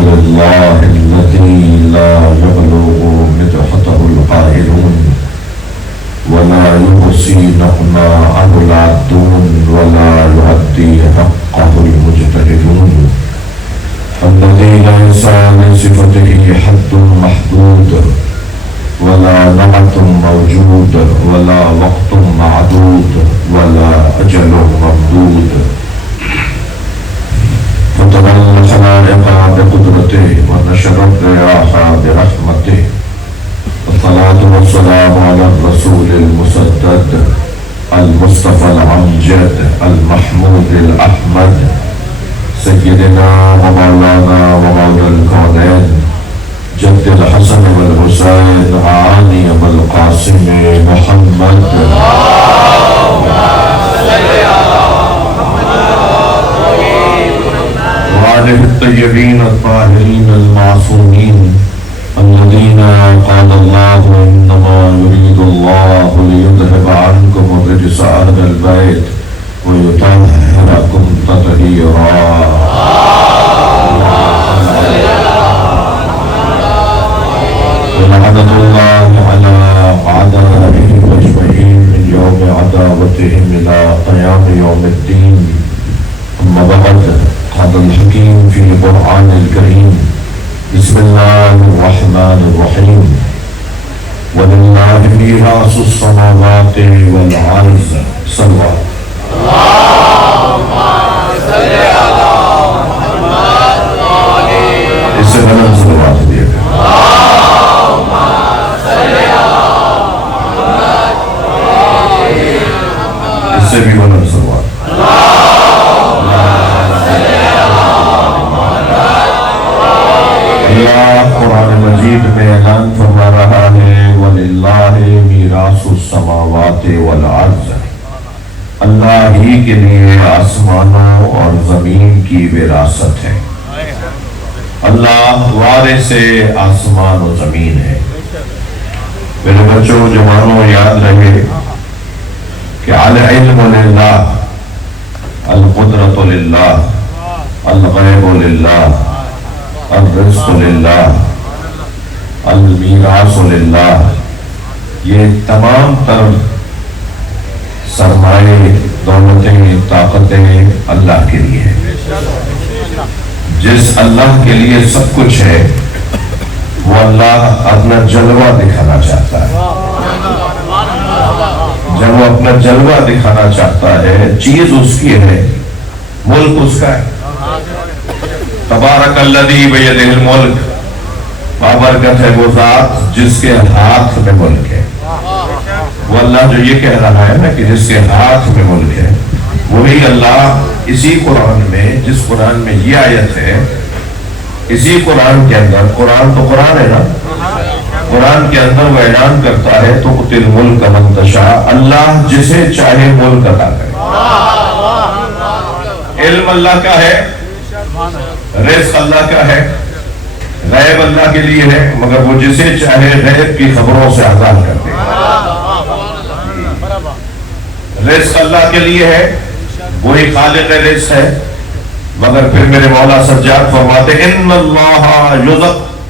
لله الذي لا يبلغ مدحته القائلون ولا يحصي نعماءه العادون ولا يؤدي حقه المجتهدون الذي ليس لصفته حد محدود ولا نعت موجود ولا وقت معدود ولا أجل ممدود فترى الخلائق بقدرته ونشر الرياح برحمته والصلاة والسلام على الرسول المسدد المصطفى الأمجد المحمود الأحمد سيدنا ومولانا ومولى الكونين جد الحسن والحسين علي والقاسم محمد وآله الطيبين الطاهرين المعصومين الذين قال الله إنما يريد الله ليذهب عنكم الرجس أهل البيت ويطهركم تطهيرا ولعنة الله على أعدائهم أجمعين من يوم عداوتهم إلى قيام يوم الدين أما بعد قال الحكيم في القرآن الكريم بسم الله الرحمن الرحيم ولله ميراث السماوات والأرض صلى اللهم صل على محمد وعلى اس سے بلند صلوات دیے اللهم صل على محمد وعلى اس سے بھی بلند صلوات اللہ قرآن مجید میں اعلان فرما رہا ہے وَلِلَّهِ مِيرَاثُ السَّمَاوَاتِ وَالْأَرْضِ اللہ ہی کے لیے آسمانوں اور زمین کی وراثت ہے اللہ وارث آسمان و زمین ہے میرے بچوں جوانوں یاد رہے کہ العلم للہ القدرت للہ الغیب للہ الرزق للہ المیراث للہ یہ تمام تر سرمایے دولتیں طاقتیں اللہ کے لیے ہیں جس اللہ کے لیے سب کچھ ہے وہ اللہ اپنا جلوہ دکھانا چاہتا ہے جب وہ اپنا جلوہ دکھانا چاہتا ہے چیز اس کی ہے ملک اس کا ہے تبارک الذی بیدہ الملک بابرکت ہے وہ ذات جس کے ہاتھ میں ملک ہے وہ اللہ جو یہ کہہ رہا ہے نا کہ جس کے ہاتھ میں ملک ہے وہی اللہ اسی قرآن میں جس قرآن میں یہ آیت ہے اسی قرآن کے اندر قرآن تو قرآن ہے نا قرآن کے اندر وہ اعلان کرتا ہے تو تُؤْتِي الْمُلْكَ مَن تَشَاءُ اللہ جسے چاہے ملک عطا کرے علم اللہ کا ہے رزق اللہ کا ہے غیب اللہ کے لیے ہے مگر وہ جسے چاہے غیب کی خبروں سے آزاد کرتے ہیں رزق اللہ کے لیے ہے وہی خالق رزق ہے مگر پھر میرے مولا سجاد فرماتے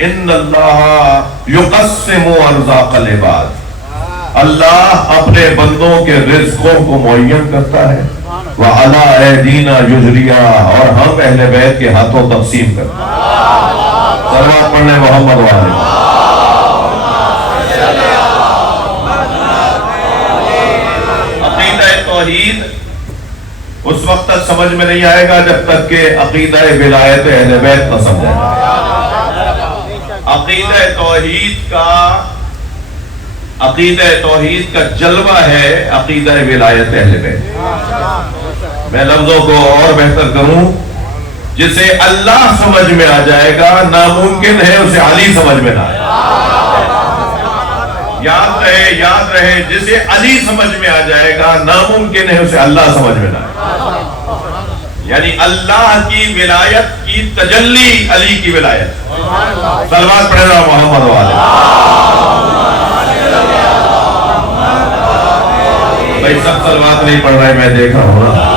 ان اللہ یقسم ارزاق العباد اللہ اپنے بندوں کے رزقوں کو معین کرتا ہے وَعَلَىٰ أَيْدِينَا يُجْرِيَا اور ہم اہل بیت کے ہاتھوں تقسیم کرتے ہیں صلوات پڑھنے محمد والے عقیدہ توحید اس وقت تک سمجھ میں نہیں آئے گا جب تک کہ عقیدہ ولایت اہل بیت نہ سمجھے عقیدہ توحید کا جلوہ ہے عقیدہ ولایت اہل بیت میں لفظوں کو اور بہتر کروں جسے اللہ سمجھ میں آ جائے گا ناممکن ہے اسے علی سمجھ میں نہ آئے یاد رہے جسے علی سمجھ میں آ جائے گا ناممکن ہے اسے اللہ سمجھ میں نہ آئے یعنی اللہ کی ولایت کی تجلی علی کی ولایت صلوات پڑھے رہا محمد والے بھائی سب صلوات نہیں پڑھ رہے میں دیکھ رہا ہوں نا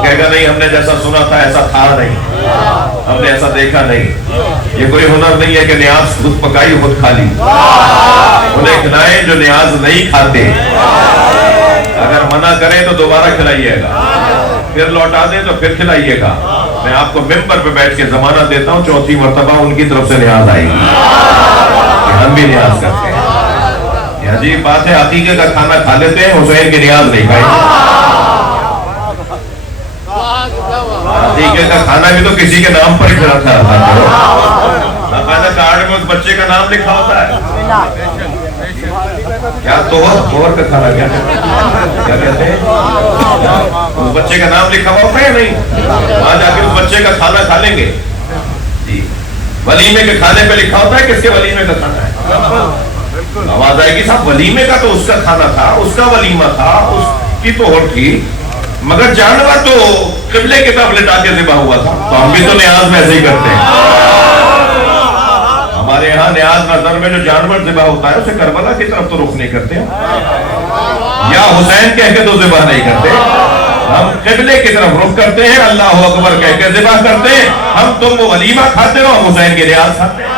وہ کہے گا نہیں ہم نے جیسا سنا تھا ایسا تھا نہیں, ہم نے ایسا دیکھا نہیں. یہ کوئی ہنر نہیں ہے کہ نیاز خود پکائی خود کھا لی. انہیں کھلائیں جو نیاز نہیں کھاتے, اگر منع کریں تو دوبارہ کھلائیے گا, پھر لوٹا دیں تو پھر کھلائیے گا. میں آپ کو ممبر پہ بیٹھ کے زمانہ دیتا ہوں, چوتھی مرتبہ ان کی طرف سے نیاز آئے گی کہ ہم بھی نیاز کرتے ہیں. یہ عجیب بات ہے, عقیقے کا کھانا کھا لیتے ہیں, حسین کی نیاز نہیں کھائیں. عقیقے کا کھانا بھی تو کسی کے نام پر ہی کھلا تھا, باقاعدہ کارڈ میں اس بچے کا نام لکھا ہوتا ہے. کیا توہر کا کھانا کیا کہتے ہیں, اس بچے کا نام لکھا ہوا ہوتا ہے یا نہیں, وہاں جا کے اس بچے کا کھانا کھا لیں گے. جی ولیمے کے کھانے پہ لکھا ہوتا ہے کس کے ولیمے کا کھانا ہے. آواز آئے گی صاحب ولیمے کا تو اس کا کھانا تھا, اس کا ولیمہ تھا, اس کی توہر تھی, مگر جانور تو قبلے کی طرف لٹا کے ذبح ہوا تھا. تو ہم بھی تو نیاز میں ایسے ہی کرتے ہیں. ہمارے یہاں نیاز نظر میں جو جانور ذبح ہوتا ہے اسے کربلا کی طرف تو رخ نہیں کرتے, یا حسین کہہ کے تو ذبح نہیں کرتے, ہم قبلے کی طرف رخ کرتے ہیں, اللہ اکبر کہہ کے ذبح کرتے ہیں. ہم تم وہ ولیمہ کھاتے ہو, ہم حسین کی نیاز کھاتے ہیں.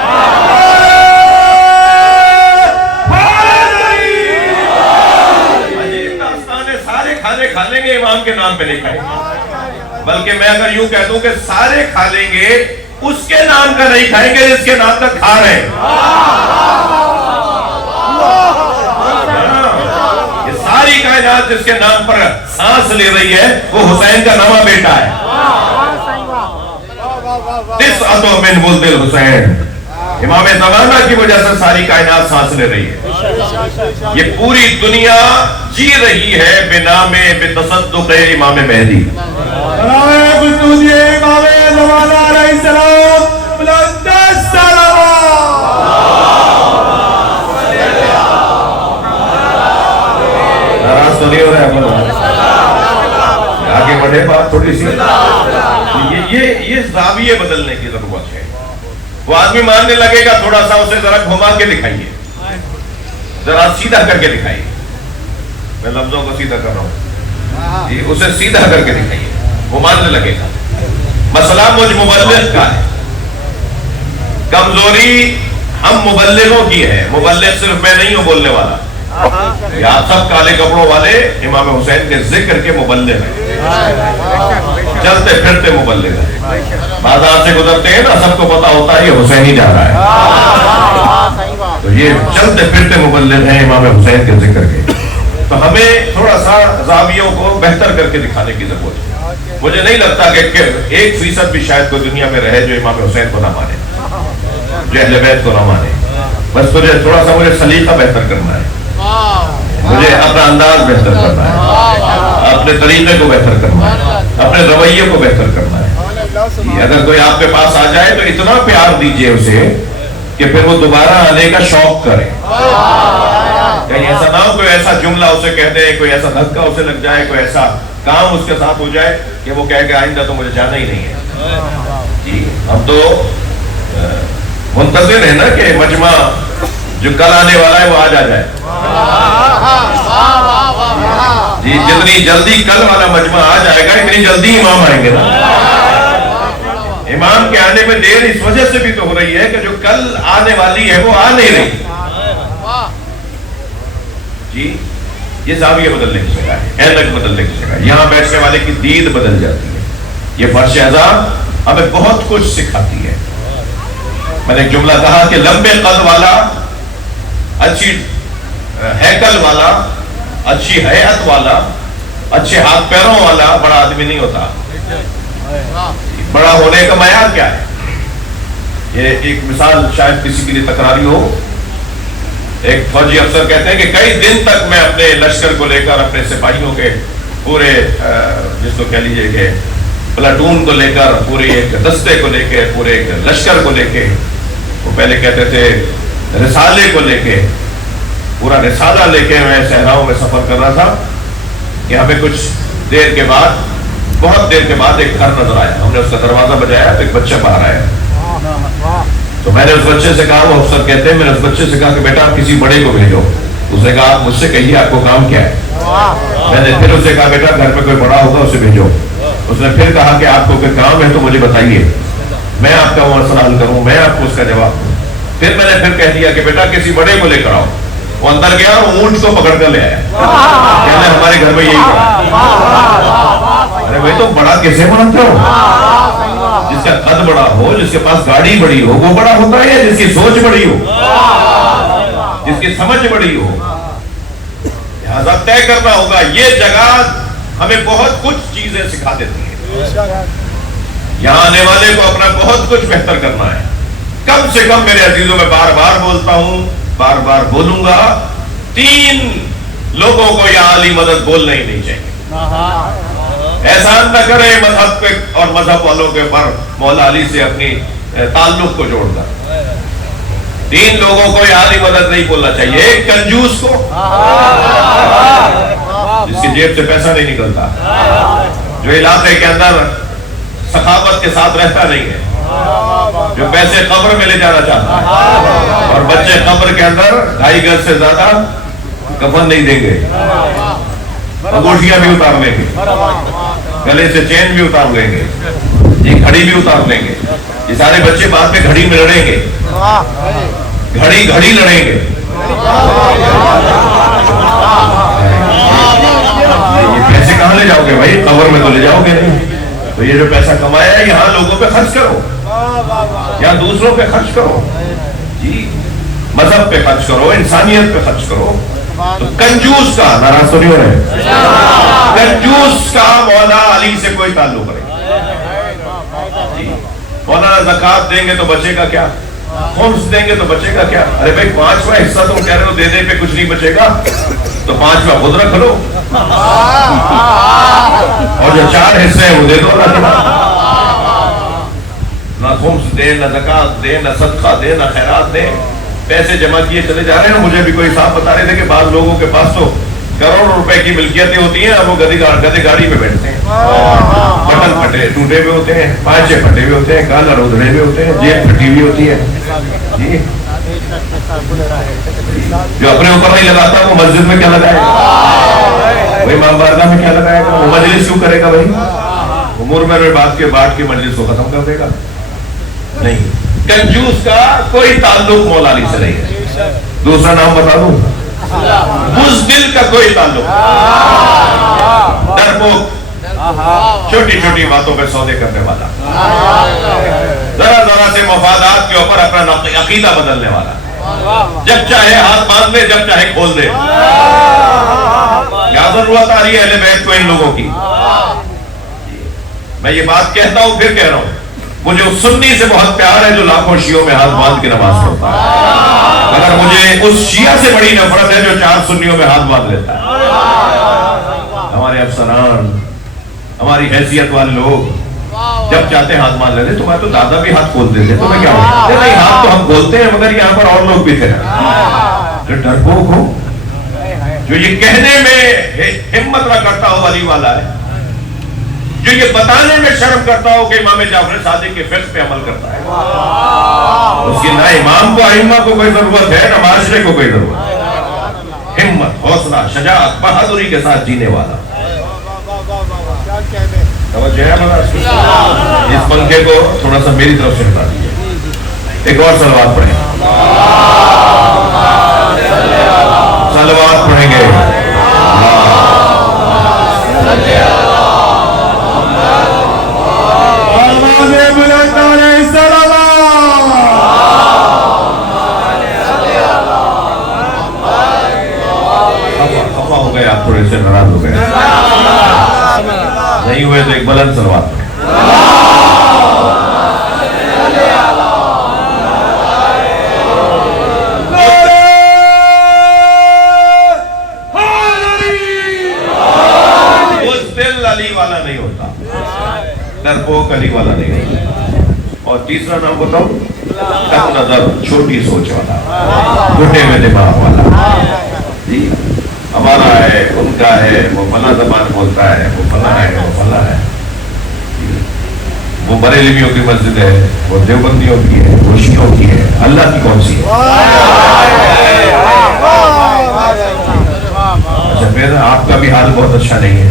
سارے کھانے کھا لیں گے امام کے نام پہ نہیں کھائیں گے, بلکہ میں اگر یوں کہہ دوں کہ سارے کھا لیں گے, اس کے نام کا نہیں کھائیں گے جس کے نام کا کھا رہے ہیں. یہ ساری کائنات جس کے نام پر سانس لے رہی ہے وہ حسین کا نواں بیٹا ہے. تسعۃ من ولد الحسین, امام زمانہ کی وجہ سے ساری کائنات سانس لے رہی ہے. یہ پوری دنیا جی رہی ہے بنام بتصدق امام مہدی. امام زمانہ علیہ السلام بلند الصلوات. ناراض تو نہیں ہو رہے ہیں, آگے بڑھے بات تھوڑی سی. یہ زاویے بدلنے کی ضرورت ہے. وہ آدمی ماننے لگے گا, تھوڑا سا اسے ذرا گھما کے دکھائیے, ذرا سیدھا کر کے دکھائیے. میں لفظوں کو سیدھا کر رہا ہوں, جی اسے سیدھا کر کے دکھائیے, وہ ماننے لگے گا. مسئلہ مجھ مبلغ کا ہے, کمزوری ہم مبلغوں کی ہے. مبلغ صرف میں نہیں ہوں بولنے والا, یا سب کالے کپڑوں والے امام حسین کے ذکر کے مبلغ ہیں, چلتے پھرتے مبلغ ہیں. بازار سے گزرتے ہیں نا, سب کو پتا ہوتا ہے یہ حسین ہی جا رہا ہے, تو یہ چلتے پھرتے مبلغ ہیں امام حسین کے ذکر کے. تو ہمیں تھوڑا سا زاویوں کو بہتر کر کے دکھانے کی ضرورت ہے. مجھے نہیں لگتا کہ 1% بھی شاید کوئی دنیا میں رہے جو امام حسین کو نہ مانے, جو اہل بیت کو نہ مانے. بس تھوڑا سا مجھے سلیقہ بہتر کرنا ہے, مجھے اپنا انداز بہتر کرنا ہے, اپنے طریقے کو بہتر کرنا ہے, اپنے رویے کو بہتر کرنا ہے. اگر کوئی آپ کے پاس آ جائے تو اتنا پیار دیجئے اسے کہ پھر وہ دوبارہ آنے کا شوق کرے. کہیں ایسا نہ ہو کوئی ایسا جملہ اسے کہہ دے, کوئی ایسا دھکا اسے لگ جائے, کوئی ایسا کام اس کے ساتھ ہو جائے کہ وہ کہے کہ آئندہ تو مجھے جانا ہی نہیں ہے. جی ہم تو منتظر ہیں نا کہ مجمع جو کل آنے والا ہے وہ آج آ جائے. جی جتنی جلدی کل والا مجمع آ جائے گا اتنی جلدی امام آئیں گے نا. امام کے آنے میں دیر اس وجہ سے بھی تو ہو رہی ہے کہ جو کل آنے والی ہے وہ آ نہیں رہی. جی یہ زاویہ بدلنے کی جگہ ہے, اینک بدلنے کی جگہ ہے, یہاں بیٹھنے والے کی دید بدل جاتی ہے. یہ فرش اعظام ہمیں بہت کچھ سکھاتی ہے. میں نے ایک جملہ کہا کہ لمبے قد والا, اچھی ہیکل والا, اچھی حیات والا, اچھے ہاتھ پیروں والا بڑا آدمی نہیں ہوتا. بڑا ہونے کا معیار کیا ہے؟ یہ ایک مثال شاید کسی کے لیے تکراری ہو. ایک فوجی افسر کہتے ہیں کہ کئی دن تک میں اپنے لشکر کو لے کر, اپنے سپاہیوں کے پورے جس کو کہہ لیجئے کہ پلاٹون کو لے کر, پورے ایک دستے کو لے کے, پورے ایک لشکر کو لے کے, وہ پہلے کہتے تھے رسالے کو لے کے, پورا رسالہ لے کے میں صحراؤں میں سفر کر رہا تھا کہ ہمیں کچھ دیر کے بعد, بہت دیر کے بعد ایک گھر نظر آیا. ہم نے اس کا دروازہ بجایا تو ایک بچہ باہر آیا. تو میں نے اس بچے سے کہا, وہ افسر کہتے ہیں, میں نے اس بچے سے کہا کہ بیٹا آپ کسی بڑے کو بھیجو. اس نے کہا آپ مجھ سے کہیے آپ کو کام کیا ہے. میں نے پھر اسے کہا بیٹا گھر میں کوئی بڑا ہوگا اسے بھیجو. اس نے پھر کہا کہ آپ کو کوئی کام ہے تو مجھے بتائیے، میں آپ کا وہ مسئلہ حل کروں، میں آپ کو اس کا جواب دوں۔ پھر میں نے پھر کہہ دیا کہ بیٹا کسی بڑے کو لے کر آؤ۔ وہ اندر گیا، اونٹ کو پکڑ کر لے آیا، کہنا ہمارے گھر میں یہی پڑا۔ ارے بھائی تو بڑا کیسے بناتے ہو؟ جس کا قد بڑا ہو، جس کے پاس گاڑی بڑی ہو وہ بڑا ہوتا ہے، یا جس کی سوچ بڑی ہو، جس کی سمجھ بڑی ہو؟ لہذا طے کرنا ہوگا۔ یہ جگہ ہمیں بہت کچھ چیزیں سکھا دیتی ہیں، یہاں آنے والے کو اپنا بہت کچھ بہتر کرنا ہے۔ کم سے کم میرے عزیزوں، میں بار بار بولتا ہوں، بار بار بولوں گا، 3 لوگوں کو یہ عالی مدد بولنا ہی نہیں چاہیے۔ احسان نہ کرے مذہب پہ اور مذہب والوں کے پر مولا علی سے اپنی تعلق کو جوڑ کر۔ 3 لوگوں کو یہ عالی مدد نہیں بولنا چاہیے۔ ایک کنجوس کو، جس کی جیب سے پیسہ نہیں نکلتا، جو علاقے کے اندر سخاوت کے ساتھ رہتا نہیں ہے، جو پیسے قبر میں لے جانا چاہتا ہے، اور بچے قبر کے اندر 2.5 گز سے زیادہ کفن نہیں دیں گے، انگوٹھیاں بھی اتار لیں گے، گلے سے چین بھی اتار لیں گے، یہ گھڑی بھی اتار لیں گے۔ یہ سارے بچے بعد میں گھڑی میں لڑیں گے، گھڑی لڑیں گے۔ یہ پیسے کہاں لے جاؤ گے بھائی؟ قبر میں تو لے جاؤ گے نہیں۔ تو یہ جو پیسہ کمایا ہے یہاں لوگوں پہ خرچ کرو، یا دوسروں پہ خرچ کرو، جی مذہب پہ خرچ کرو، انسانیت پہ خرچ کرو۔ تو کنجوس کا، ناراض تو نہیں ہو رہے، کنجوس کا مولا علی سے کوئی تعلق نہیں۔ مولانا زکات دیں گے تو بچے گا کیا؟ خمس دیں گے تو بچے گا کیا؟ ارے بھائی 5واں حصہ تم کہہ رہے ہو دے دے پہ کچھ نہیں بچے گا، تو 5واں خود رکھ لو، اور جو 4 حصے ہیں وہ دے دو۔ نہ خمس دے، نہ زکات دے، نہ صدقہ دے، نہ خیرات دے، پیسے جمع کیے چلے جا رہے ہیں۔ مجھے بھی کوئی صاحب بتا رہے تھے کہ بعض لوگوں کے پاس تو کروڑوں روپے کی ملکیتیں ہوتی ہیں، اب وہ گدے گاڑی پہ بیٹھتے ہیں، بٹن پھٹے ٹوٹے ہوئے ہوتے ہیں، پانچے پھٹے ہوئے ہوتے ہیں، کالر ادھڑے ہوئے ہوتے ہیں، جیب پھٹی ہوئی ہوتی ہے۔ جی جو اپنے اوپر نہیں لگاتا وہ مسجد میں کیا لگائے گا؟ وہی امام بارگاہ میں کیا لگائے گا؟ وہ مجلس کیوں کرے گا بھائی؟ امور میں بات کے بعد کی مجلس کو ختم کر دے گا؟ نہیں۔ کنجوس کا کوئی تعلق مولا علی سے نہیں ہے۔ دوسرا نام بتا دوں، بزدل کا کوئی تعلق، ڈرپوک، چھوٹی چھوٹی باتوں پہ سودے کرنے والا، ذرا ذرا سے مفادات کے اوپر اپنا عقیدہ بدلنے والا، جب چاہے ہاتھ باندھ دے، جب چاہے کھول دے۔ کیا ضرورت آ رہی ہے اہل بیت کو ان لوگوں کی؟ میں یہ بات کہتا ہوں، پھر کہہ رہا ہوں، مجھے اس سنی سے بہت پیار ہے جو لاکھوں شیعوں میں ہاتھ باندھ کے نماز پڑھتا ہے، مگر مجھے اس شیعہ سے بڑی نفرت ہے جو 4 سنیوں میں ہاتھ باندھ لیتا ہے۔ ہمارے افسران، ہماری حیثیت والے لوگ جب چاہتے ہیں ہاتھ باندھ لیتے، تو میں تو دادا بھی ہاتھ کھول دیتے، تو میں کیا ہوں؟ نہیں، ہاتھ تو ہم کھولتے ہیں، مگر یہاں پر اور لوگ بھی تھے جو ڈرپوک ہو، جو یہ کہنے میں ہمت نہ کرتا ہو ولی والا ہے، جو یہ بتانے میں شرم کرتا ہو کہ امام جعفر صادق کے فقہ پہ عمل کرتا ہے، اس کی نہ امام کو، ائمہ کو کوئی ضرورت ہے، نہ معاشرے کو کوئی ضرورت ہے۔ ہمت، حوصلہ، شجاعت، بہادری کے ساتھ جینے والا۔ توجہ ہے ہمارا؟ اس پنکھے کو تھوڑا سا میری طرف سے ہٹا دیجیے، ایک اور صلوات پڑھیں، صلوات پڑھیں گے۔ خفا ہو گئے آپ، تھوڑے سے ناراض ہو گئے؟ نہیں ہوئے تو ایک بلند صلوات پڑھیں۔ علی والا نہیں ہوتا، ڈرپوک علی والا نہیں ہوتا۔ اور تیسرا نام بتاؤ، کم نظر، چھوٹی سوچ والا، ٹوٹے ہوئے دماغ والا۔ جی ہمارا ہے، ان کا ہے، وہ فلاں زبان بولتا ہے، وہ فلاں ہے، وہ فلاں ہے۔ وہ بریلویوں کی مسجد ہے، وہ دیوبندیوں کی ہے، وہ شیعوں کی ہے، اللہ کی کون سی ہے؟ اچھا، پھر آپ کا بھی حال بہت اچھا نہیں ہے۔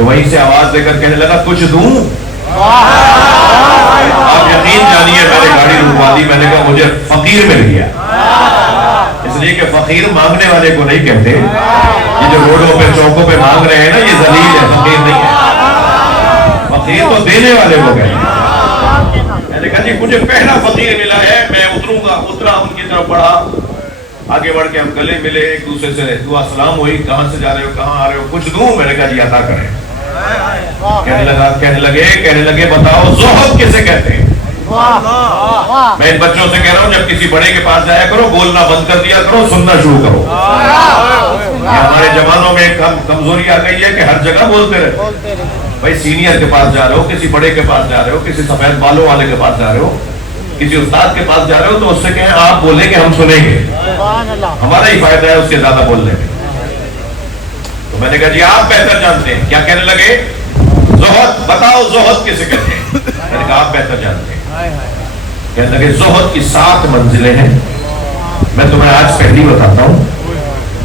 تو وہیں سے آواز دے کر کہنے لگا کچھ دوں. آپ یقین جانیے میں نے گاڑی رکوا دی. میں نے کہا مجھے فقیر مل گیا. اس لیے کہ فقیر مانگنے والے کو نہیں کہتے. یہ جو روڈوں پہ چوکوں پہ مانگ رہے ہیں نا یہ ذلیل ہے, فقیر نہیں ہے. فقیر تو دینے والے کو کہتے ہیں. میں نے کہا جی مجھے پہلا فقیر ملا ہے, میں اتروں گا. اترا, ان کی طرف بڑھا, آگے بڑھ کے ہم گلے ملے, ایک دوسرے سے دعا سلام ہوئی. کہاں سے جا رہے ہو, کہاں آ رہے ہو, کچھ دوں. میں نے کہا جی عطا کریں. کہنے لگے بتاؤ زہد کسے کہتے ہیں. میں ان بچوں سے کہہ رہا ہوں جب کسی بڑے کے پاس جایا کرو بولنا بند کر دیا کرو, سننا شروع کرو. ہمارے جوانوں میں کمزوری آ گئی ہے کہ ہر جگہ بولتے رہے. بھائی سینئر کے پاس جا رہے ہو, کسی بڑے کے پاس جا رہے ہو, کسی سفید بالوں والے کے پاس جا رہے ہو, کسی استاد کے پاس جا رہے ہو تو اس سے کہیں آپ بولیں کہ ہم سنیں گے, ہمارا ہی فائدہ ہے اس کے زیادہ بولنے میں. تو میں نے کہا جی آپ بہتر جانتے ہیں. کیا کہنے لگے, زہد بتاؤ زہد کسے کہتے ہیں. میں نے کہا آپ بہتر جانتے ہیں. کہنے لگے زہد کی 7 منزلیں ہیں. میں تمہیں آج پہلی بتاتا ہوں,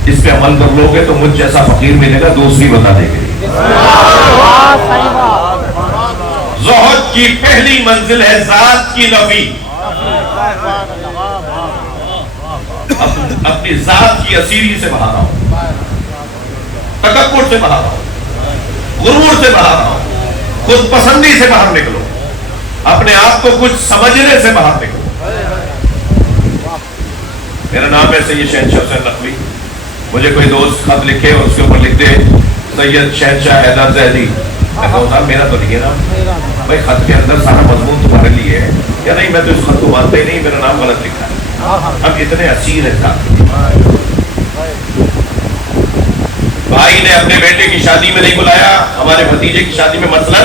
اس پہ عمل کر لو گے تو مجھ جیسا فقیر ملے گا. دوسری بتا دے گی. زہد کی پہلی منزل ہے ذات کی نفی. اپنی ذات کی اسیری سے باہر آؤ, تکبر سے باہر آؤ, غرور سے باہر آؤ, خود پسندی سے باہر نکلو, اپنے آپ کو کچھ سمجھنے سے باہر نکلو. میرا نام ہے سید شہنشاہ حسین نقوی. مجھے کوئی دوست خط لکھے اور اس کے اوپر لکھ دے سید شہنشاہ حیدر زیدی. میں کہوں صاحب میرا تو نہیں ہے نام. بھائی خط کے اندر سارا مضمون تمہارے لیے ہے یا نہیں, میں تو اس خط کو مانتا ہی نہیں, میرا نام غلط لکھا ہے. ہم اتنے اسیر ہیں صاحب. بھائی نے اپنے بیٹے کی شادی میں نہیں بلایا, ہمارے بھتیجے کی شادی میں مثلا,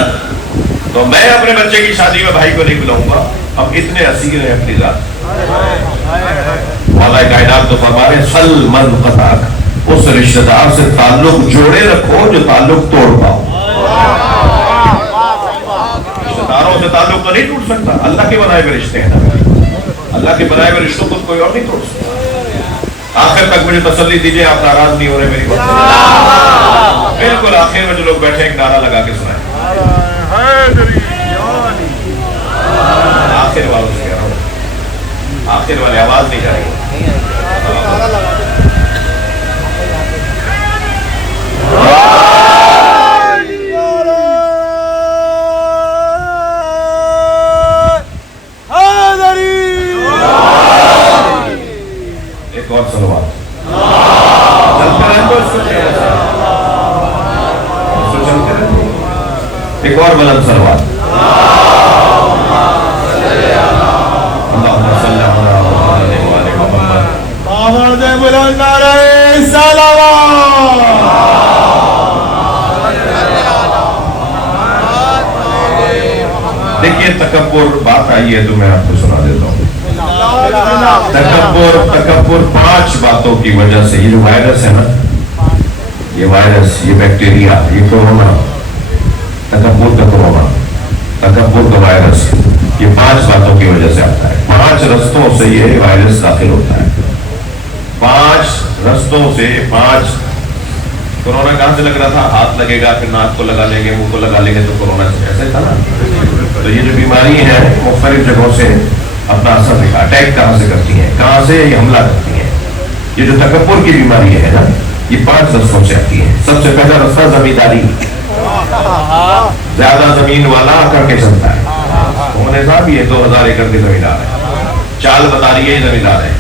تو میں اپنے بچے کی شادی میں بھائی کو نہیں بلاؤں گا. ہم اتنے اسیر ہیں اپنی ذات. مولا کائنات تو فرما رہے سل من قطعک, اس رشتہ دار سے تعلق جوڑے رکھو جو تعلق توڑ پاؤ. رشتہ داروں سے تعلق تو نہیں ٹوٹ سکتا, اللہ کے بنائے ہوئے رشتے ہیں. اللہ کے بنائے ہوئے رشتوں کو کوئی اور نہیں توڑ سکتا. آخر تک مجھے تسلی دیجئے, آپ ناراض نہیں ہو رہے میری بات. بالکل آخر میں جو لوگ بیٹھے ایک نعرہ لگا کے سنائیں. آخر والوں سے کہہ رہا ہوں, آخر والے آواز نہیں جا رہی. ایک اور صلوات چلتے رہے تو اس کو چلتے رہے. ایک اور بلند صلوات. اللہم صلی اللہ علیہ محمد. آواز بلند نعرہ صلوات. دیکھیے تکبر بات آئی ہے تو میں آپ کو سنا دیتا ہوں. تکبر 5 باتوں کی وجہ سے. یہ جو وائرس ہے نا, یہ وائرس, یہ بیکٹیریا, یہ کورونا, تکبر کا کورونا, تکبر کا وائرس, یہ 5 باتوں کی وجہ سے آتا ہے. 5 رستوں سے یہ وائرس داخل ہوتا ہے. 5 رستوں سے. 5 کورونا کہاں سے لگ رہا تھا, ہاتھ لگے گا, پھر ناک کو لگا لیں گے, منہ کو لگا لیں گے, تو کورونا ایسے تھا نا. تو یہ جو بیماری ہے مختلف جگہوں سے اپنا اثر دکھا. اٹیک کہاں سے کرتی ہیں, کہاں سے یہ حملہ کرتی ہیں. یہ جو تکبر کی بیماری ہے نا, یہ 5 رستوں سے آتی ہے. سب سے پہلا رستہ زمینداری. زیادہ زمین والا کر کے چلتا ہے. انہوں نے صاحب یہ 2000 ایکڑ کی زمیندار ہے, چال بتا رہی ہے یہ زمیندار ہے,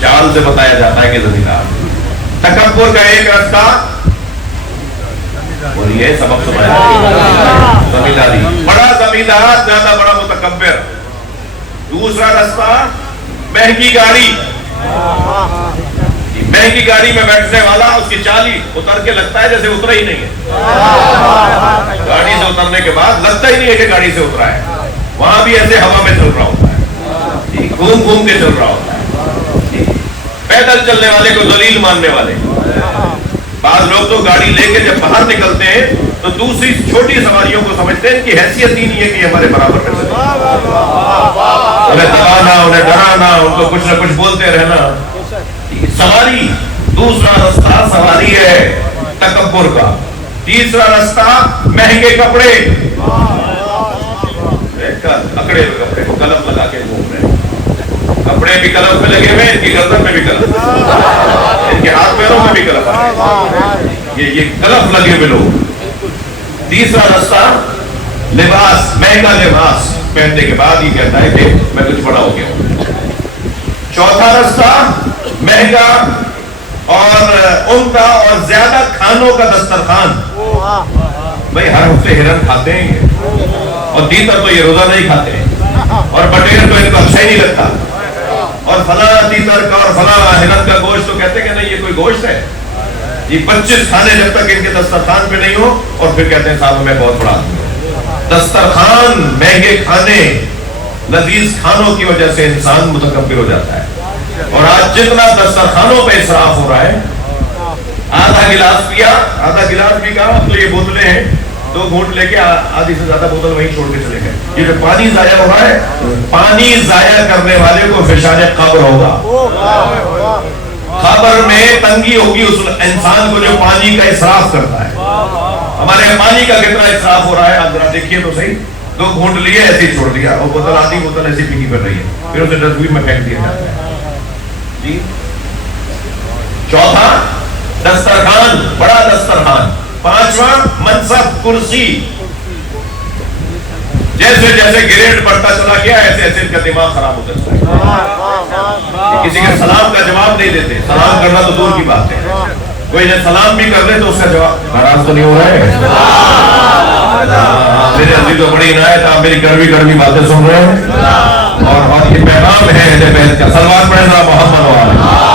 چال سے بتایا جاتا ہے کہ زمیندار. تکبر کا ایک رستہ بولیے, سبق سنایا, زمینداری. بڑا زمیندار زیادہ بڑا متکبر. دوسرا رستہ مہنگی گاڑی. مہنگی گاڑی میں بیٹھنے والا, اس کی چالی اتر کے لگتا ہے جیسے اترا ہی نہیں ہے. گاڑی سے اترنے کے بعد لگتا ہی نہیں ہے کہ گاڑی سے اترا ہے. وہاں بھی ایسے ہوا میں چل رہا ہوتا ہے, گھوم گھوم کے چل رہا ہوتا ہے. پیدل چلنے والے کو ذلیل ماننے والے. بعض لوگ تو گاڑی لے کے جب باہر نکلتے ہیں تو دوسری چھوٹی سواریوں کو سمجھتے ہیں کہ حیثیت ہی نہیں ہے کہ ہمارے برابر میں چلے. انہیں دبانا, انہیں ڈرانا, ان کو کچھ نہ کچھ بولتے رہنا. سواری. دوسرا رستہ سواری ہے تکبر کا. تیسرا رستہ مہنگے کپڑے، اکڑے ہوئے کپڑے کو قلم لگا کے گھوم رہے ہیں، کپڑے بھی قلم پہ لگے ہوئے، ان کی گردن میں بھی قلم، ان کے ہاتھ پیروں میں بھی قلم، یہ قلم لگے ہوئے لوگ۔ تیسرا رستہ لباس، مہنگا لباس پہننے کے بعد یہ کہتا ہے کہ میں کچھ بڑا ہو گیا ہوں۔ چوتھا رستہ مہنگا اور عمدہ اور زیادہ کھانوں کا دسترخوان، بھائی ہر ہفتے ہرن کھاتے ہیں اور تیتر تو یہ روزہ نہیں کھاتے ہیں، اور بٹیر تو ان کو اچھا ہی نہیں لگتا، اور فلاں تیتر کا اور فلاں ہرن کا گوشت تو کہتے ہیں کہ نہیں یہ کوئی گوشت ہے۔ یہ 25 کھانے جب تک ان کے دسترخوان پہ نہیں ہو، اور پھر کہتے ہیں صاحب میں بہت بڑا آدمی ہوں۔ دسترخوان، مہنگے کھانے، لذیذ کھانوں کی وجہ سے انسان متکبر ہو جاتا ہے۔ اور آج جتنا دسترخوانوں پہ اسراف ہو رہا ہے، آدھا گلاس پیا، آدھا گلاس بھی کہا، اب تو یہ بوتلیں ہیں، 2 گھونٹ لے کے آدھی سے زیادہ بوتل وہیں چھوڑ کے چلے گئے۔ یہ جو پانی ضائع ہو رہا ہے، پانی ضائع کرنے والے کو فشار قبر ہوگا۔ قبر میں تنگی ہوگی اس انسان کو جو پانی کا اسراف کرتا ہے۔ ہمارے پانی کا کتنا اسراف ہو رہا ہے آپ ذرا دیکھیے تو صحیح، 2 گھونٹ لیے ایسے ہی چھوڑ دیا، اور بوتل آدھی بوتل ایسی پھینکی پڑ رہی ہے، پھر اسے ڈسٹ بن میں پھینک دیا جاتا ہے۔ جی چوتھا دسترخوان، بڑا دسترخوان۔ پانچواں منصب، کرسی، جیسے جیسے گریڈ بڑھتا چلا گیا ایسے ایسے ان کا دماغ خراب ہوتا چلا گیا۔ کسی کے سلام کا جواب نہیں دیتے، سلام کرنا تو دور کی بات ہے، کوئی جب سلام بھی کر دے تو اس کا جواب ناراض تو نہیں ہو رہا ہے؟ میرے عزیز تو بڑی عنایت، آپ میری کڑوی کڑوی باتیں سن رہے ہیں، اور یہ پیغام ہے اہل بیت کا۔ صلوات پڑھیں ذرا محمد والے۔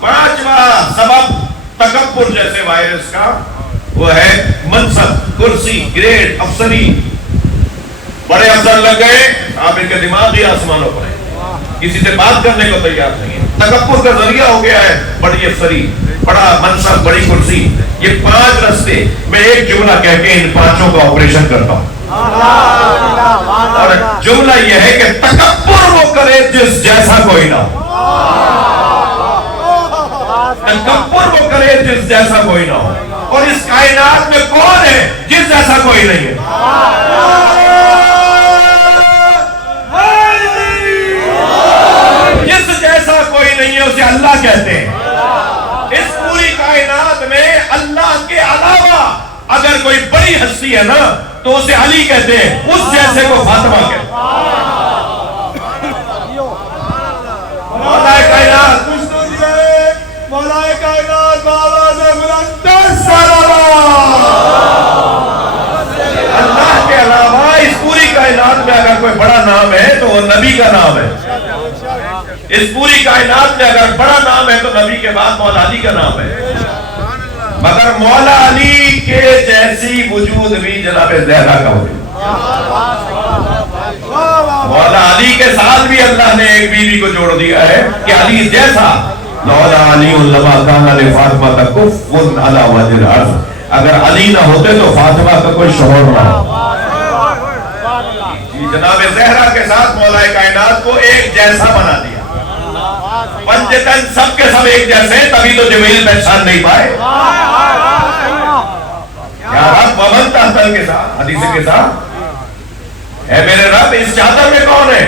پانچواں سبب تکبر جیسے وائرس کا، وہ ہے منصب، کرسی، گریڈ، افسری۔ بڑے افسر لگ گئے، آپ ان کے دماغ ہی آسمانوں پر ہیں، کسی سے بات کرنے کو تیار نہیں ہے۔ تکبر کا ذریعہ ہو گیا ہے بڑی افسری، بڑا منصب، بڑی کرسی۔ یہ 5 رستے، میں ایک جملہ کہہ کے ان 5 کا آپریشن کرتا ہوں، اور جملہ یہ ہے کہ تکبر وہ کرے جس جیسا کوئی نہ ہو۔ تکبر وہ کرے جس جیسا کوئی نہ ہو، اور اس کائنات میں کون ہے جس جیسا کوئی نہیں ہے؟ جس جیسا کوئی نہیں ہے اسے اللہ کہتے ہیں۔ اس پوری کائنات میں اللہ کے علاوہ اگر کوئی بڑی ہستی ہے نا تو اسے علی کہتے ہیں، اس جیسے کو فاطمہ کہتے ہیں۔ مولا کائنات، مولا کائنات بابا سے بلندر صلوات۔ اللہ کے علاوہ اس پوری کائنات میں اگر کوئی بڑا نام ہے تو وہ نبی کا نام ہے۔ اس پوری کائنات میں اگر بڑا نام ہے تو نبی کے بعد مولا علی کا نام ہے، مگر مولا علی کے جیسی وجود بھی جناب زہرا کا وجود۔ مولا علی کے ساتھ بھی اللہ نے ایک بیوی کو جوڑ دیا ہے کہ علی جیسا، لولا علی لما کان لفاطمہ کفء علی وجه الارض، اگر علی نہ ہوتے تو فاطمہ کا کوئی شوہر نہ ہو۔ جناب زہرا کے ساتھ مولا کائنات کو ایک جیسا بنا دیا، پنجتن سب کے سب ایک جیسے، تبھی تو جبریل پہچان نہیں پائے۔ یا رب ومن تحت کے ساتھ، حدیث کے ساتھ، اے میرے رب اس چادر میں کون ہے؟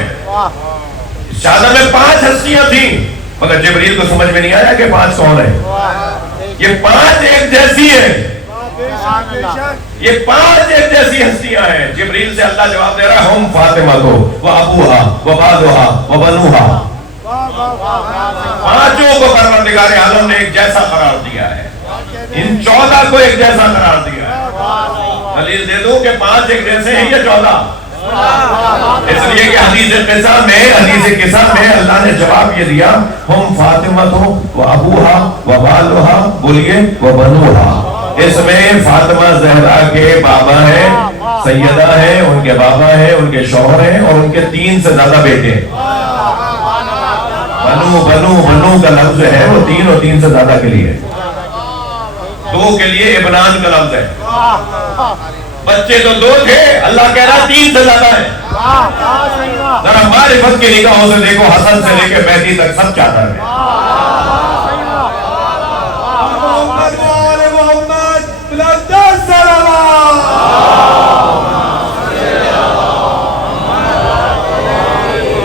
اس چادر میں 5 ہستیاں تھیں، مگر جبریل کو سمجھ میں نہیں آیا کہ 5 کون ہیں۔ یہ 5 ایک جیسی ہیں، یہ 5 ایک جیسی ہستیاں ہیں۔ جبریل سے اللہ جواب دے رہا ہے، ہم فاطمہ کو و ابوہا و بعدہا و بنوہا، 5 کو پروردگار عالم نے ایک جیسا قرار دیا ہے، ان 14 کو ایک جیسا قرار دیا ہے۔ دلیل دے دوں کہ 5 ایک جیسے ہیں یا 14؟ اس لیے کہ حدیث قصہ میں اللہ نے جواب یہ دیا، ہم فاطمہ تو و ابوہا و بالوہا، بولیے و بنوہا۔ اس میں فاطمہ زہرا کے بابا ہیں، سیدہ ہیں، ان کے بابا ہیں، ان کے شوہر ہیں، اور ان کے 3 سے زیادہ بیٹے ہیں۔ بنو کا لفظ ہے وہ 3 اور 3 سے زیادہ کے لیے، 2 کے لیے ابنان کا لفظ ہے، بچے تو 2 تھے، اللہ کہہ رہا 3 سے زیادہ ہے۔ ذرا معرفت کی نگاہوں سے دیکھو، حسن سے لے کے مہدی تک سب چاہتا ہے۔ محمد وآل محمد بلند الصلوات۔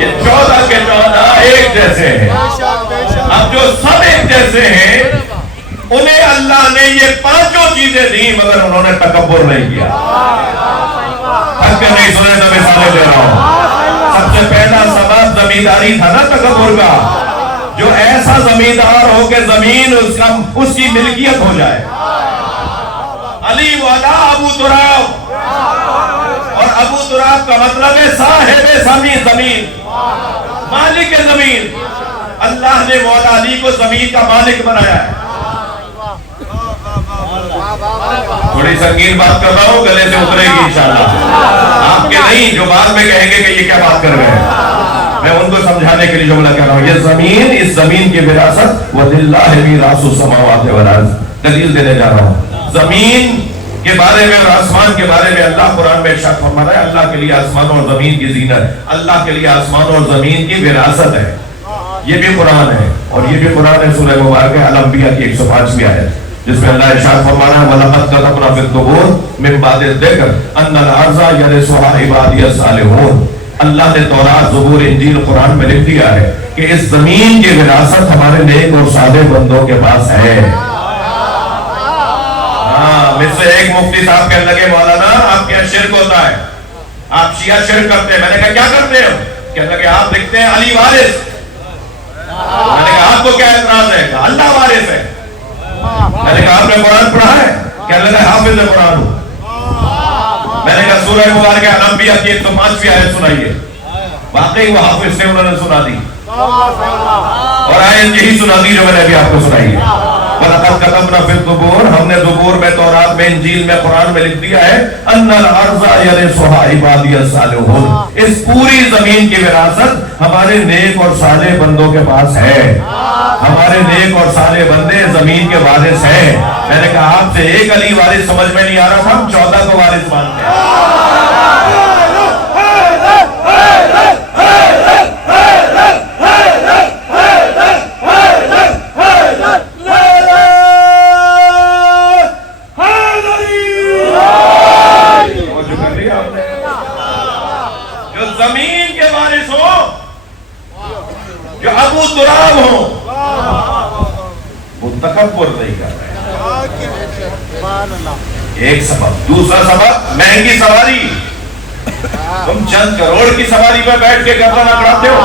یہ 14 کے 14 ایک جیسے ہیں۔ اب جو سب ایک جیسے ہیں انہیں اللہ نے یہ 5 چیزیں دی، مگر انہوں نے تکبر نہیں کیا۔ حق کے نہیں سنے تو مثالیں دے رہا ہوں۔ سب سے پہلا سبب زمینداری تھا نا تکبر کا، جو ایسا زمیندار ہو کہ زمین اس کی ملکیت ہو جائے۔ علی والا ابو تراب، اور ابو تراب کا مطلب ہے صاحب زمین، مالک زمین۔ اللہ نے مولا علی کو زمین کا مالک بنایا ہے۔ تھوڑی سنگین بات کر رہا ہوں، گلے سے اترے گی انشاءاللہ۔ آپ کے نہیں جو بعد میں کہیں گے کہ یہ کیا بات کر رہے ہیں، میں ان کو سمجھانے کے لیے جملہ کہہ رہا ہوں۔ یہ زمین، اس زمین کی وراثت وَلِلَّهِ مِيرَاثُ السَّمَاوَاتِ وَالْأَرْضِ، دلیل دینے جا رہا ہوں۔ زمین کے بارے میں اور آسمان کے بارے میں اللہ قرآن میں ارشاد فرما رہا ہے، اللہ کے لیے آسمانوں اور زمین کی زینت، اللہ کے لیے آسمانوں اور زمین کی وراثت ہے۔ یہ بھی قرآن ہے، اور یہ بھی قرآن ہے سورہ مبارکہ الانبیاء کی 105ویں آیت، جس میں اللہ ارشاد فرما رہا ہے وَلَقَدْ كَتَبْنَا فِي الزُّبُورِ مِن بَعْدِ الذِّكْرِ أَنَّ الْأَرْضَ يَرِثُهَا عِبَادِيَ الصَّالِحُونَ۔ اللہ نے تورات، زبور، انجیل، قرآن میں لکھ دیا ہے کہ اس زمین کی وراثت ہمارے نیک اور صالح بندوں کے پاس ہے۔ مجھ سے ایک مفتی صاحب کہنے لگے مولانا آپ کے یہاں شرک ہوتا ہے، آپ شیعہ شرک کرتے ہیں۔ میں نے کہا کیا کرتے ہیں؟ کہنے لگے آپ لکھتے ہیں علی وارث۔ میں نے کہا آپ کو کیا اعتراض ہے؟ کہا اللہ وارث ہے۔ میں نے کہا آپ نے قرآن پڑھا ہے؟ کہنے لگے حافظ قرآن ہوں۔ میں نے کہا سورہ مبارکہ الانبیاء کی 105ویں آیت سنائیے۔ واقعی وہ حافظ سے انہوں نے سنا دی، اور آیت یہی سنا دی جو میں نے ابھی آپ کو سنائی ہے۔ وَلَقَدْ كَتَبْنَا فِي الزُّبُورِ، ہم نے زبور میں، تورات میں، انجیل میں، قرآن میں لکھ دیا ہے أَنَّ الْأَرْضَ يَرِثُهَا عِبَادِيَ الصَّالِحُونَ، اس پوری زمین کی وراثت ہمارے نیک اور صالح بندوں کے پاس ہے۔ ہمارے نیک اور صالح بندے زمین کے وارث ہیں۔ میں نے کہا آپ سے ایک علی وارث سمجھ میں نہیں آ رہا تھا، ہم 14 کو وارث مانتے ہیں۔ جو زمین کے وارث ہوں، جو ابو تراب ہوں، وہ تکبر نہیں کر رہے۔ ایک سبب۔ دوسرا سبب مہنگی سواری۔ تم چند کروڑ کی سواری پہ بیٹھ کے گردن اکڑاتے ہو،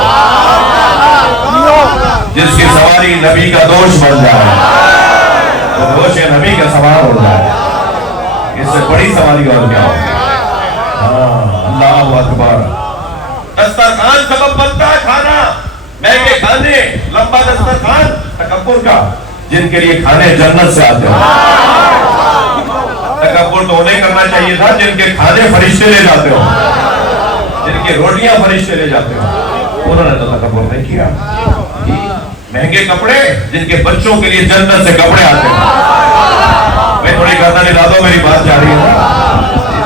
جس کی سواری نبی کا دوش بن جائے، تو دوش نبی کا سوار ہو جائے، اس سے بڑی سواری اور کیا ہو؟ اللہ اکبر۔ دسترخوان سبب بنتا ہے کھانا، مہنگے کھانے، لمبا دسترخوان تکبر کا، جن کے لیے کھانے جنت سے آتے ہو۔ تکبر تو انہیں کرنا چاہیے تھا جن کے کھانے فرشتے لے جاتے ہو، جن کی روٹیاں فرشتے لے جاتے ہو، انہوں نے تو تکبر نہیں کیا۔ مہنگے کپڑے، جن کے بچوں کے لیے جنت سے کپڑے آتے ہیں۔ میں تھوڑی گردن ہلا دو، میری بات جاری ہے۔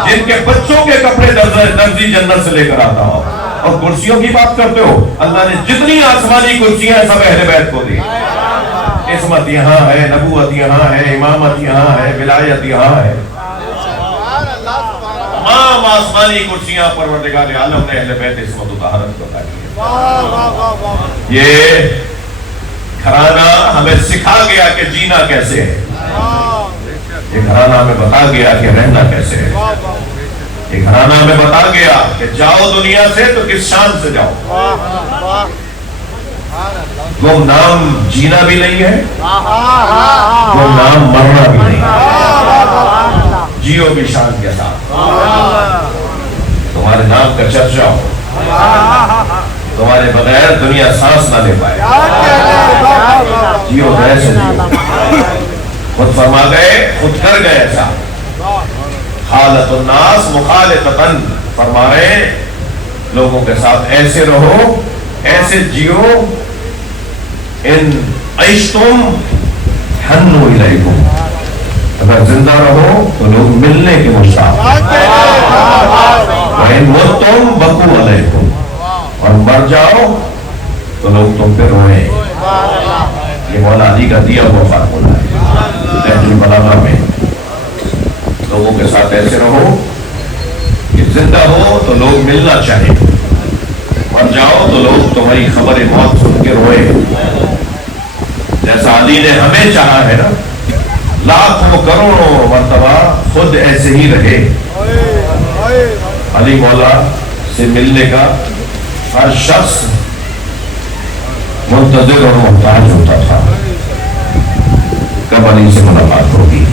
جن کے بچوں کے کپڑے درزی جنت سے لے کر آتا ہو۔ اور کرسیوں کی بات کرتے ہو، اللہ نے جتنی آسمانی کرسیاں ہیں سب اہل بیت کو دی۔ عصمت یہاں ہے، نبوت یہاں ہے، امامت یہاں ہے، ولایت یہاں ہے۔ تمام آسمانی کرسیاں پروردگار عالم نے اہل بیت عصمت و طہارت کو عطا کی ہے۔ یہ گھرانہ ہمیں سکھا گیا کہ جینا کیسے ہے، یہ گھرانہ ہمیں بتا گیا کہ رہنا کیسے ہے، یہ گھرانہ ہمیں بتا گیا کہ جاؤ دنیا سے تو کس شان سے جاؤ۔ گم نام جینا بھی نہیں ہے، گم نام مرنا بھی نہیں ہے، جیو بھی شان کے ساتھ، تمہارے نام کا چرچا ہو، تمہارے بغیر دنیا سانس نہ لے پائے، جیو گئے سے جیو، خود فرما گئے، خود کر گئے ایسا۔ حالت الناس مخالطتاً، فرما رہے لوگوں کے ساتھ ایسے رہو، ایسے جیو، ان عشتم حنو الیکم، اگر اگر زندہ رہو تو لوگ ملنے کے مشتاق تم بکو علیکم، اور مر جاؤ تو لوگ تم پہ روئیں۔ یہ مولا علی کا دیا ہوا فارمولہ ہے نہج البلاغہ میں۔ لوگوں کے ساتھ ایسے رہو کہ زندہ ہو تو لوگ ملنا چاہیں، مر جاؤ تو لوگ تمہاری خبر موت سن کے روئے، جیسا علی نے ہمیں چاہا ہے نا، لاکھوں کروڑوں مرتبہ خود ایسے ہی رہے۔ علی مولا سے ملنے کا ہر شخص منتظر اور محتاج ہوتا تھا، کب علی سے ملاقات ہوگی۔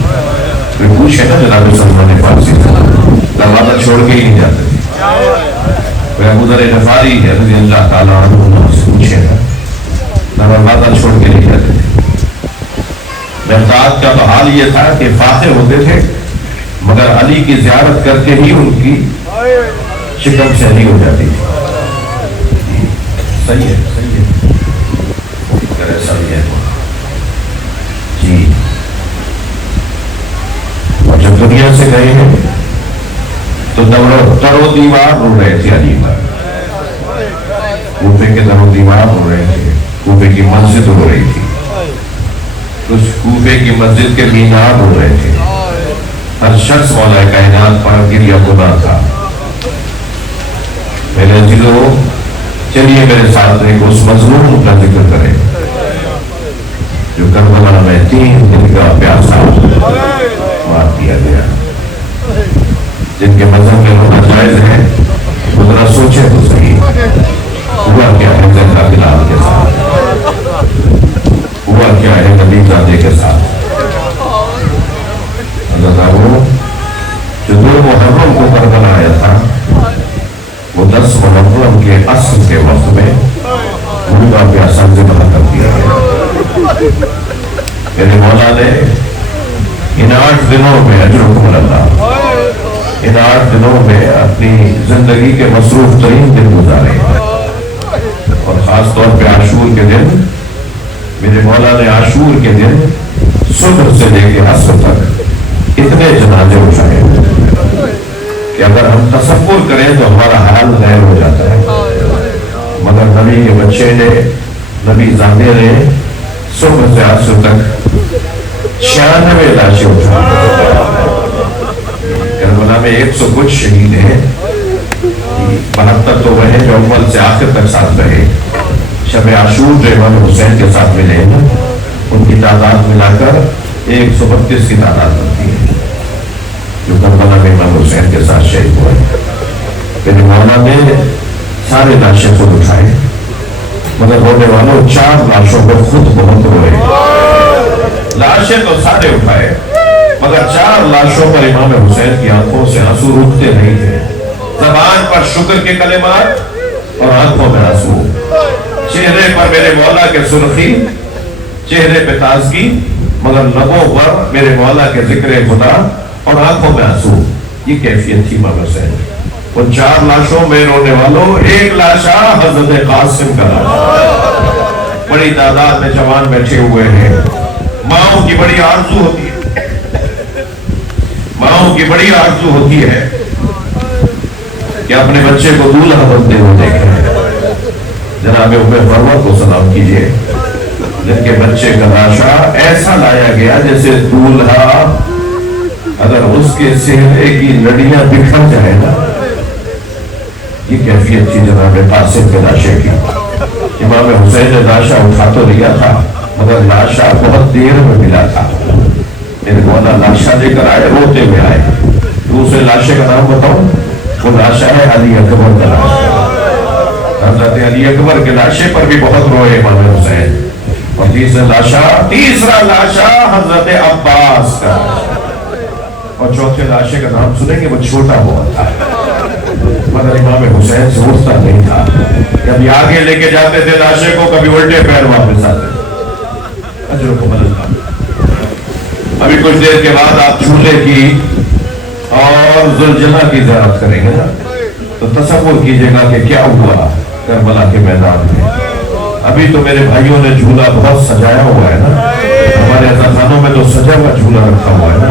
پھر پوچھے نا جناب سلمان فارسی سے، دروازہ چھوڑ کے ہی نہیں جاتے تھے۔ ابو ذر غفاری رضی اللہ تعالیٰ عنہ سے پوچھے نا، دروازہ چھوڑ کے نہیں جاتے تھے۔ مقداد کا تو حال یہ تھا کہ فاتح ہوتے تھے مگر علی کی زیارت کر کے ہی ان کی شکم شہری ہو جاتی تھی۔ صحیح ہے، صحیح ہے، ایسا بھی ہے جی۔ اور جب دنیا سے گئے ہیں تو در و دیوار رو رہے تھے علی پر، کوفے کے در و دیوار رو رہے تھے، کوفے کی مسجد رو رہی تھی، اس کوفے کی مسجد کے مینار ہو رہے تھے، ہر شخص مولا کائنات پر گریہ خدا تھا۔ میرے عزیزو، چلیے میرے ساتھ ایک اس مظلوم کا ذکر کریں جو کربلا میں 3 دن کا پیاسا مار دیا گیا، جن کے مذہب میں ہونا جائز ہے، وہ ذرا سوچے تو صحیح ہوا کیا ہے زندہ بلال کے ساتھ، ہوا کیا ہے نبی زادے کے ساتھ۔ اللہ تعالیٰ جو 2 محرم کو کربلا آیا تھا، وہ 10 محرم کے عصر کے وقت میں بھوکا پیاسا ذبح کر دیا گیا۔ میرے مولا نے ان 8 دنوں میں اجرکم اللہ، ان 8 دنوں میں اپنی زندگی کے مصروف ترین دن گزارے، اور خاص طور پہ عاشور کے دن میرے مولا نے عاشور کے دن صبح سے لے کے عصر تک اتنے جنازے اٹھائے کہ اگر ہم تصور کریں تو ہمارا حال غیر ہو جاتا ہے، مگر نبی کے بچے نے، نبی زادے نے صبح سے عصر تک 96 لاشیں اٹھائیں۔ کربلا میں 100 کچھ شہید ہیں، 72 تو وہ ہیں جو اول سے آخر تک ساتھ رہے۔ شب عاشور جو امام حسین کے ساتھ ملے ہیں، ان کی تعداد ملا کر 132 کی تعداد بنتی ہے جو کربلا میں امام حسین کے ساتھ شہید ہوئے۔ میرے مولا نے سارے لاشیں خود اٹھائے، مگر ہونے والوں 4 لاشوں کو خود بہت روئے۔ لاشیں تو سارے اٹھائے مگر 4 لاشوں پر امام حسین کی آنکھوں سے آنسو رکتے نہیں تھے۔ زبان پر شکر کے کلمات اور آنکھوں میں آنسو، چہرے پر میرے مولا کے سرخی، چہرے پہ تازگی، مگر لبوں پر میرے مولا کے ذکر خدا اور آنکھوں میں آنسو۔ یہ کیفیت تھی امام حسین۔ ان 4 لاشوں میں رونے والوں ایک لاشا حضرت قاسم کا لاشا، بڑی تعداد میں جوان بیٹھے ہوئے ہیں۔ ماؤں کی بڑی آرزو ہوتی ہے، ماؤں کی بڑی آرزو ہوتی ہے کہ اپنے بچے کو دولہا بنتے ہوئے دیکھیں۔ جناب ام فروہ کو سلام کیجئے، جن کے بچے کا لاشا ایسا لایا گیا جیسے دولہا اگر اس کے چہرے کی لڑیاں بکھر جائے نا۔ یہ کیفیت تھی جناب قاسم کے لاشے کی۔ امام حسین نے لاشا اٹھا تو لیا تھا مگر لاشا بہت دیر میں ملا تھا۔ میرے مولا لاشا لے کر آئے، روتے ہوئے آئے۔ دوسرے لاشے کا نام بتاؤں، وہ لاشا ہے علی اکبر کا لاشا۔ حضرت علی اکبر کے لاشے پر بھی بہت روئے امام حسین۔ اور تیسرا لاشا حضرت عباس کا، اور چوتھے لاشے کا نام سنیں گے، وہ چھوٹا بہت تھا مگر امام حسین سے اٹھتا نہیں تھا۔ کبھی آگے لے کے جاتے تھے لاشے کو، کبھی الٹے پیر واپس آتے تھے۔ ابھی کچھ دیر کے بعد آپ جھولے کی اور ذوالجلہ کی زیارت کریں گے نا، تو تصور کیجئے گا کہ کیا ہوا کربلا کے میدان میں۔ ابھی تو میرے بھائیوں نے جھولا بہت سجایا ہوا ہے نا، ہمارے عزا خانوں میں تو سجا ہوا جھولا رکھا ہوا ہے نا۔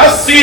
80